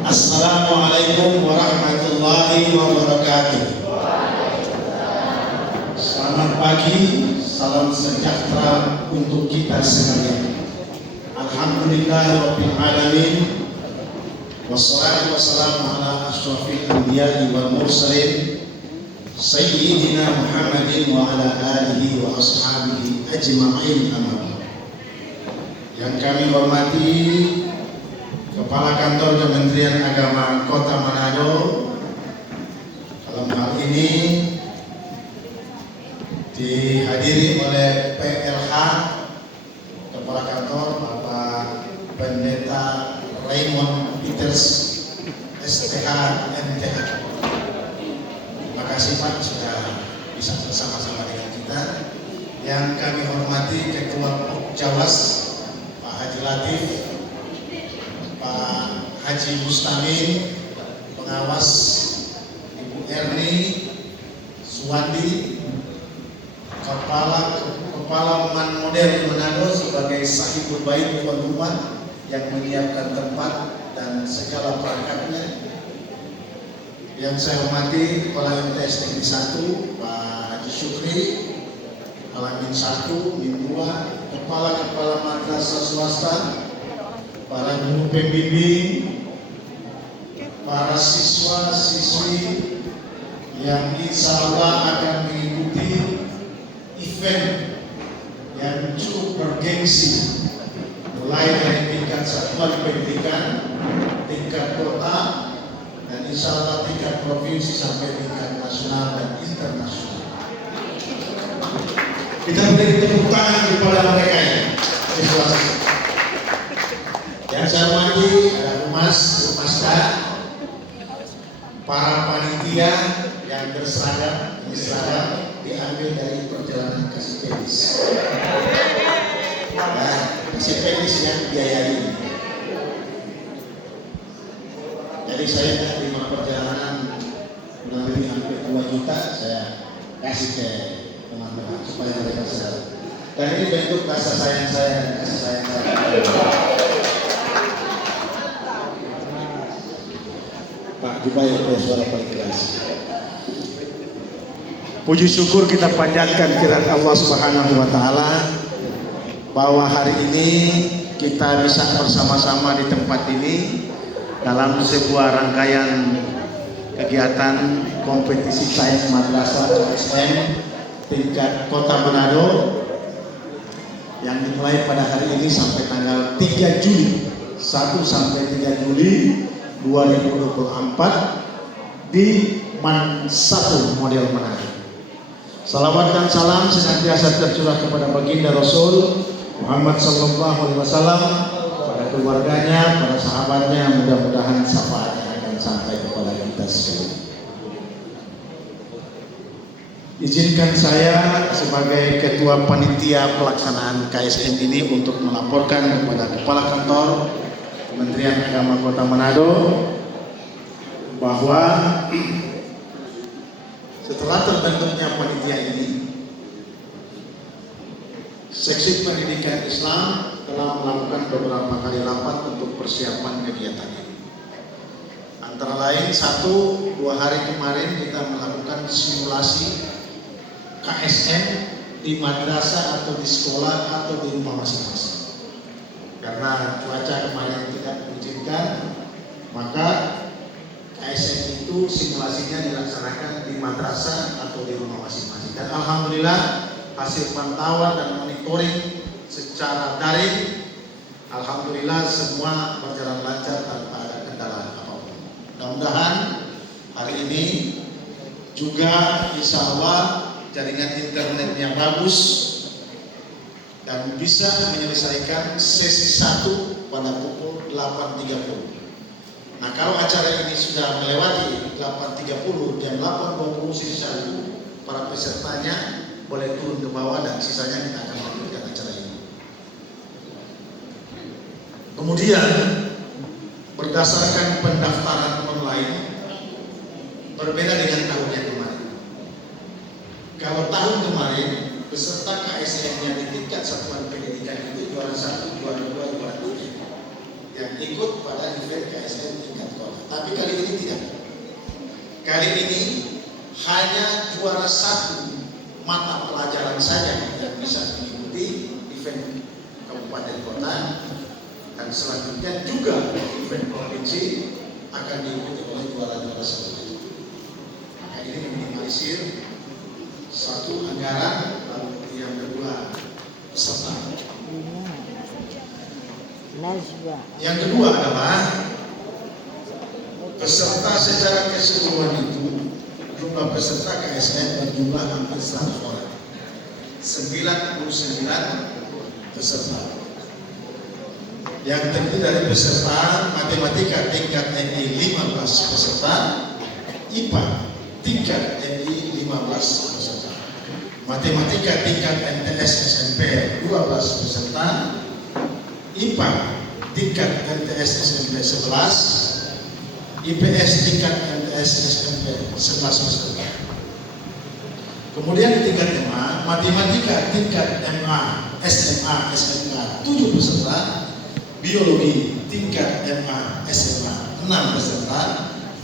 Assalamualaikum warahmatullahi wabarakatuh. Selamat pagi, salam sejahtera untuk kita sekalian. Alhamdulillahirabbil alamin. Wassalatu wassalamu ala asyrafil anbiya'i wal mursalin sayyidina Muhammadin wa ala alihi wa ashabihi ajma'in amma. Yang kami hormati Kepala Kantor Kementerian Agama Kota Manado, dalam hal ini dihadiri oleh PLH Kepala Kantor Bapak Pendeta Raymond Peters STH MTH. Terima kasih Pak sudah bisa bersama-sama dengan kita. Yang kami hormati Ketua Pokjawas Pak Haji Latif, Pak Haji Mustamin, pengawas Ibu Erni Suwandi, Kepala Man Model Manado sebagai sahibul bait tuan rumah yang menyiapkan tempat dan segala perangkatnya. Yang saya hormati Kepala MTS Negeri 1 Pak Haji Syukri, Kepala Min 1, Min 2, Kepala Madrasah Swasta, para guru pembimbing, para siswa-siswi yang insya Allah akan mengikuti event yang cukup bergengsi, mulai dari tingkat satuan pendidikan, tingkat kota, dan insya Allah tingkat provinsi sampai tingkat nasional dan internasional. Kita beri tepuk tangan kepada mereka ya. Yang saya hormati ada Rumasta, para panitia yang berseragam, ini seragam diambil dari perjalanan kasih pedis. Kasih pedis yang biayai. Jadi saya terima perjalanan kurang lebih hampir 2 juta, saya kasih ke teman-teman supaya mereka sadar. Dan ini bentuk kasih sayang saya. Pak Jubair suara paling keras. Puji syukur kita panjatkan kehadirat Allah Subhanahu wa taala bahwa hari ini kita bisa bersama-sama di tempat ini dalam sebuah rangkaian kegiatan kompetisi sains madrasah KSM tingkat Kota Manado yang dimulai pada hari ini sampai tanggal 3 Juli 1 sampai 3 Juli 2024 di Man 1 Model Manado. Salawat dan salam senantiasa tercurah kepada baginda Rasul Muhammad sallallahu alaihi wasallam, pada keluarganya, para sahabatnya, mudah-mudahan syafaatnya akan sampai kepada kita sekalian. Izinkan saya sebagai Ketua Panitia Pelaksanaan KSM ini untuk melaporkan kepada Kepala Kantor Kementerian Agama Kota Manado bahwa setelah terbentuknya panitia ini, Seksi Pendidikan Islam telah melakukan beberapa kali rapat untuk persiapan kegiatan ini. Antara lain 1-2 hari kemarin kita melakukan simulasi KSM di madrasah atau di sekolah atau di rumah masing-masing. Karena cuaca kemarin tidak mengizinkan, maka KSM itu simulasinya dilaksanakan di madrasah atau di rumah masing-masing. Dan alhamdulillah hasil pantauan dan monitoring secara daring, alhamdulillah semua berjalan lancar tanpa ada kendala apapun. Mudah-mudahan hari ini juga insya Allah jaringan internetnya bagus dan bisa menyelesaikan sesi 1 pada pukul 8.30. Nah, kalau acara ini sudah melewati 8.30 dan 8.20 sisa itu, para pesertanya boleh turun ke bawah dan sisanya kita akan lanjutkan acara ini. Kemudian berdasarkan pendaftaran online berbeda dengan tahun yang kemarin. Kalau tahun kemarin peserta KSM-nya di tingkat satuan pendidikan itu juara 1, juara 2, juara 3 yang ikut pada event KSM tingkat kota. Tapi kali ini tidak. Kali ini hanya juara 1 mata pelajaran saja yang bisa mengikuti event kabupaten kota, dan selanjutnya juga event provinsi akan diikuti oleh juara-juara selanjutnya. Maka ini meminimalisir satu anggaran, lalu yang kedua peserta. Yang kedua adalah peserta secara keseluruhan itu, jumlah peserta KSN berjumlah hampir 100 orang, 99 peserta. Yang terdiri dari peserta matematika tingkat MI 15 peserta, IPA tingkat MI 15 peserta, matematika tingkat MTS SMP 12 peserta, IPA tingkat MTS SMP 11, IPS tingkat MTS SMP 11 peserta. Kemudian di tingkat MA, matematika tingkat MA, SMA, SMK 7 peserta, biologi tingkat MA, SMA 6 peserta,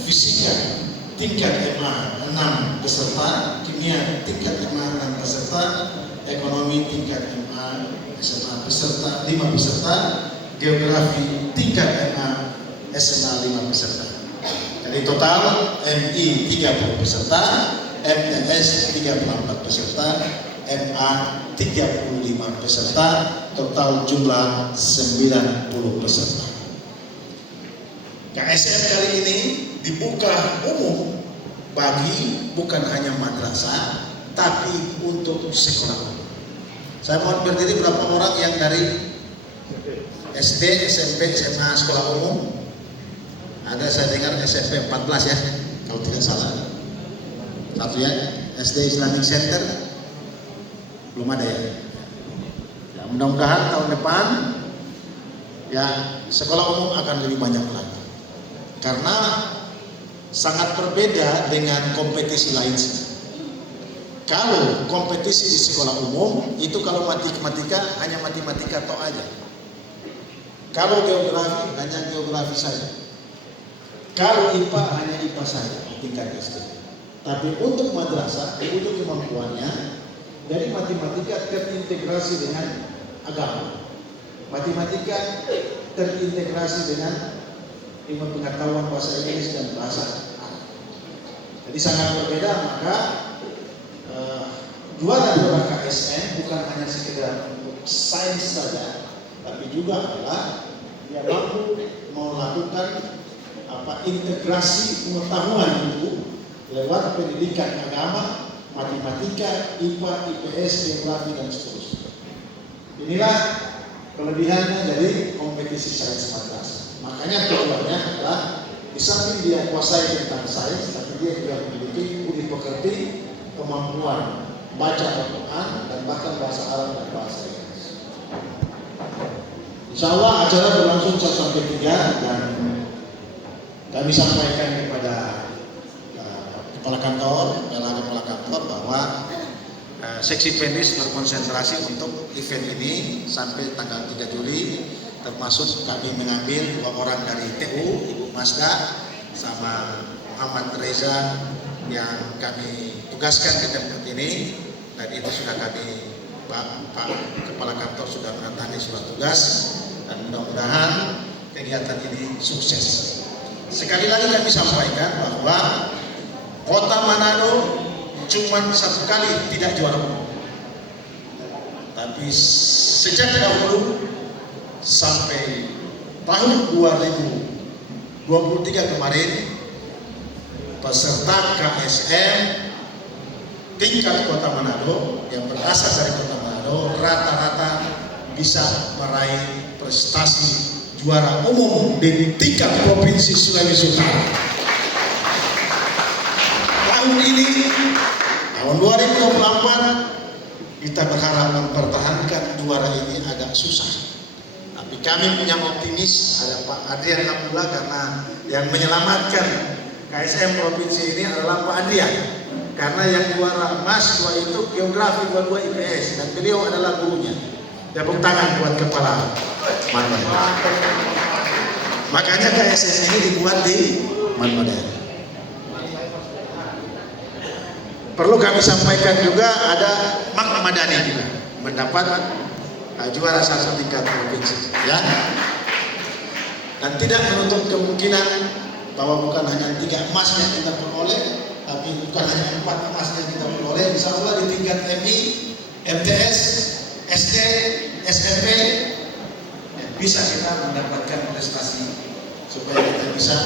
fisika tingkat MA 6 peserta, kimia tingkat MA 6 peserta, ekonomi tingkat MA, SMA peserta 5 peserta, geografi tingkat MA, SMA 5 peserta. Jadi total MI 30 peserta, MTS 34 peserta, MA 35 peserta, total jumlah 90 peserta. KSN kali ini dibuka umum bagi bukan hanya madrasah, tapi untuk sekolah. Saya mohon berdiri berapa orang yang dari SD, SMP, SMA, sekolah umum? Ada, saya dengar SMP 14 ya, kalau tidak salah. Satu ya, SD Islamic Center belum ada ya. Ya, mudah-mudahan tahun depan ya sekolah umum akan lebih banyak lagi, karena sangat berbeda dengan kompetisi lain. Kalau kompetisi di sekolah umum itu kalau matematika hanya matematika toh aja, kalau geografi hanya geografi saja, kalau IPA hanya IPA saja tingkat SD. Tapi untuk madrasah, untuk kemampuannya, dari matematika terintegrasi dengan agama, matematika terintegrasi dengan ilmu pengetahuan bahasa Inggris dan bahasa Arab. Jadi sangat berbeda. Maka juara KSN bukan hanya sekedar untuk sains saja, tapi juga adalah dia mampu melakukan integrasi pengetahuan itu lewat pendidikan agama, matematika, IPA, IPS, geografi dan seterusnya. Inilah kelebihannya dari kompetisi sains madrasah. Makanya tujuannya adalah di samping dia kuasai tentang sains, tapi dia juga memiliki budi pekerti, kemampuan baca Al-Quran dan bahkan bahasa Arab dan bahasa Inggris. Insya Allah acara berlangsung 1-3 dan kami sampaikan kepada kepala kantor bahwa seksi Penris berkonsentrasi untuk event ini sampai tanggal 3 Juli, termasuk kami mengambil 2 orang dari TU, Ibu Masda sama Muhammad Reza yang kami tugaskan ke tempat ini, dan itu sudah kami Pak Kepala Kantor sudah menandatangani surat tugas, dan mudah-mudahan kegiatan ini sukses. Sekali lagi kami sampaikan bahwa Kota Manado cuma 1 kali tidak juara umum, tapi sejak dahulu sampai tahun 2023 kemarin, peserta KSN tingkat Kota Manado yang berasal dari Kota Manado rata-rata bisa meraih prestasi juara umum di tingkat Provinsi Sulawesi Utara. Tahun ini, tahun 2024, kita berharap mempertahankan juara ini agak susah. Tapi kami punya optimis, ada Pak Adrian Abdullah, karena yang menyelamatkan KSM Provinsi ini adalah Pak Adrian. Karena yang juara emas 2 itu geografi, 2 IPS, dan beliau adalah gurunya. Tepuk tangan buat kepala. Makanya KSM ini dibuat di Ahmad Madani. Perlu kami sampaikan juga ada Mak Madani juga mendapat juara satu tingkat provinsi, ya. Dan tidak menutup kemungkinan bahwa bukan hanya 3 emas yang kita peroleh, tapi bukan hanya 4 emas yang kita peroleh. Insya Allah di tingkat MI, MTS, SD, SMP bisa kita mendapatkan prestasi supaya kita bisa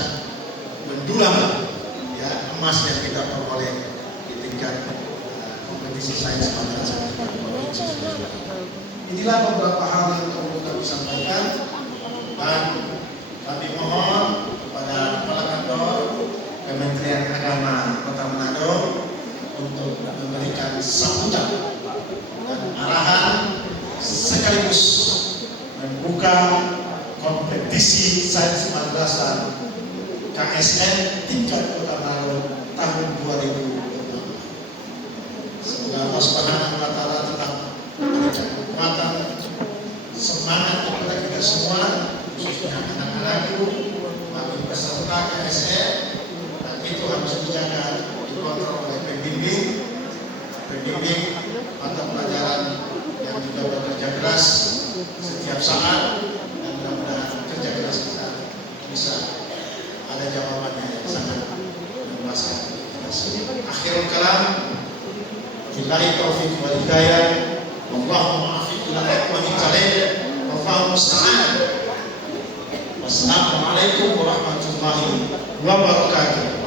mendulang ya emas yang kita peroleh di tingkat kompetisi sains madrasah tingkat provinsi. Inilah beberapa hal yang perlu kami sampaikan, dan kami mohon kepada Kepala Kantor Kementerian Agama Kota Manado untuk memberikan sambutan dan arahan sekaligus membuka kompetisi sains madrasah KSN tingkat Kota Manado tahun 2026. Semoga Allah Subhanahu wa taala tetap memberikan kekuatan, semangat kepada kita semua, khususnya anak-anakku, bagi peserta KSN. Dan itu harus dijaga, dikontrol oleh pembimbing mata pelajaran yang juga bekerja keras setiap saat, dan mudah-mudahan kerja keras kita bisa ada jawabannya yang sangat memuaskan kita semua. Akhirul kalam, billahi taufiq wal hidayah, Allahumma afiq ila aqwamit thariq, wallahu musta'an. Wassalamualaikum warahmatullahi wabarakatuh.